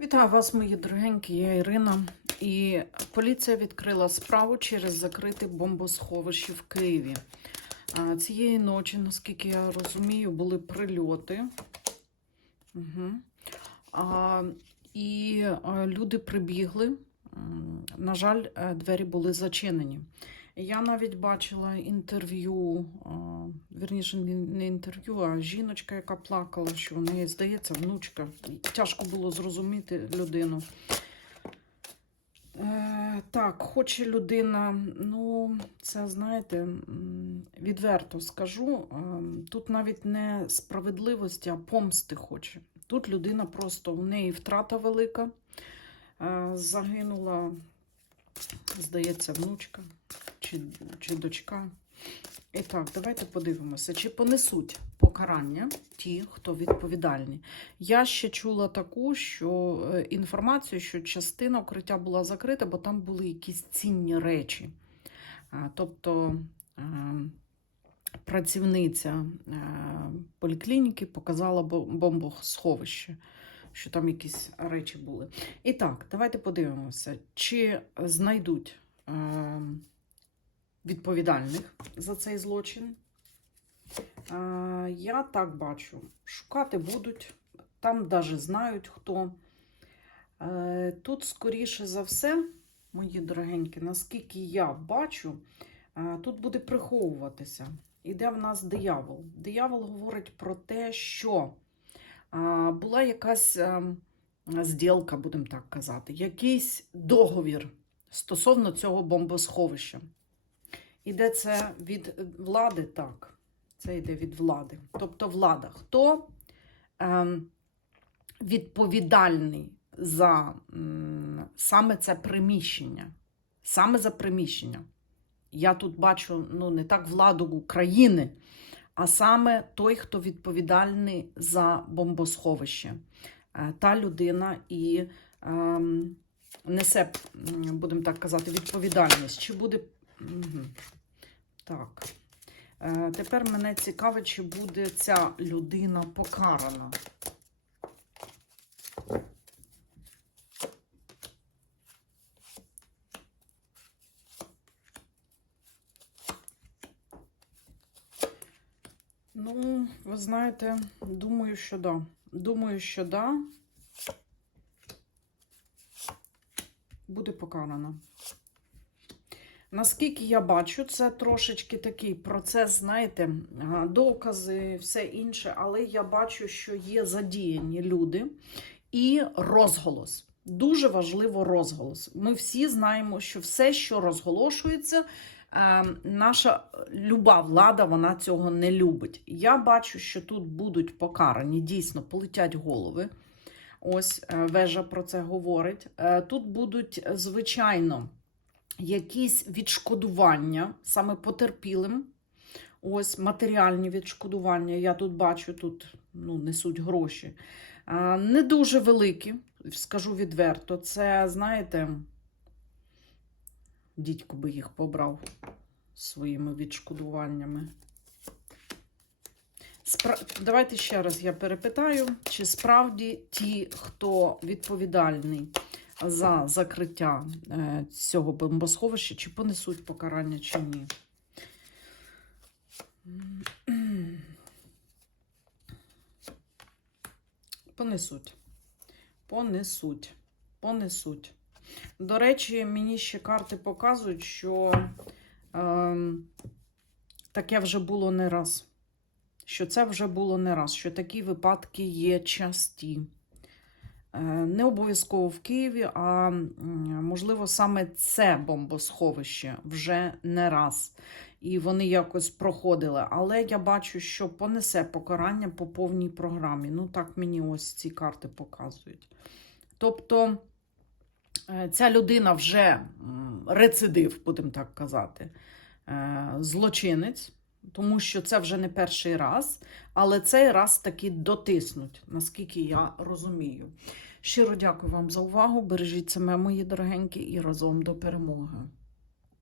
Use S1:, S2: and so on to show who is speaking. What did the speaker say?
S1: Вітаю вас, мої дорогенькі, я Ірина. І поліція відкрила справу через закрите бомбосховище в Києві. Цієї ночі, наскільки я розумію, були прильоти. Угу. А, і люди прибігли. На жаль, е, двері були зачинені. Я навіть бачила інтерв'ю, вірніше, не інтерв'ю, а жіночка, яка плакала, що в неї, здається, внучка. Тяжко було зрозуміти людину. Е, так, хоче людина, ну, це знаєте, відверто скажу, тут навіть не справедливості, а помсти хоче. Тут людина просто, у неї втрата велика, загинула, здається, внучка чи, чи дочка. І так, давайте подивимося, чи понесуть покарання ті, хто відповідальні. Я ще чула таку, що е, інформацію, що частина укриття була закрита, бо там були якісь цінні речі. Тобто е, працівниця е, поліклініки показала бомбосховище, що там якісь речі були. І так, давайте подивимося, чи знайдуть е, відповідальних за цей злочин. Я так бачу, шукати будуть, там навіть знають хто. Е, Тут, скоріше за все, мої дорогенькі, наскільки я бачу, е, тут буде приховуватися. Іде в нас диявол. Диявол говорить про те, що була якась е, зділка, будемо так казати, якийсь договір стосовно цього бомбосховища. Іде це від влади, так. Це йде від влади. Тобто влада. Хто ем, відповідальний за саме це приміщення? Саме за приміщення. Я тут бачу ну, не так владу України, а саме той, хто відповідальний за бомбосховище. Е, Та людина і ем, несе, будемо так казати, відповідальність. Чи буде. Так. Е, Тепер мене цікавить, чи буде ця людина покарана. Ну, ви знаєте, думаю, що да. Думаю, що да. Буде покарана. Наскільки я бачу, це трошечки такий процес, знаєте, докази, все інше, але я бачу, що є задіяні люди і розголос. Дуже важливо розголос. Ми всі знаємо, що все, що розголошується, е, наша люба влада вона цього не любить. Я бачу, що тут будуть покарані, дійсно полетять голови. Ось е, вежа про це говорить. Е, Тут будуть, звичайно, якісь відшкодування саме потерпілим. Ось матеріальні відшкодування. Я тут бачу, тут ну, несуть гроші. Не дуже великі, скажу відверто. Це, знаєте, дідько би їх побрав своїми відшкодуваннями. Спра... Давайте ще раз я перепитаю, чи справді ті, хто відповідальний за закриття е, цього бомбосховища, чи понесуть покарання, чи ні. Понесуть. Понесуть. Понесуть. До речі, мені ще карти показують, що е, таке вже було не раз. Що це вже було не раз, що такі випадки є часті. Е, Не обов'язково в Києві, а можливо саме це бомбосховище вже не раз. І вони якось проходили. Але я бачу, що понесе покарання по повній програмі. Ну, так мені ось ці карти показують. Тобто е, ця людина вже рецидив, будемо так казати, е, злочинець. Тому що це вже не перший раз, але цей раз таки дотиснуть, наскільки я розумію. Щиро дякую вам за увагу. Бережіть себе, мої дорогенькі, і разом до перемоги.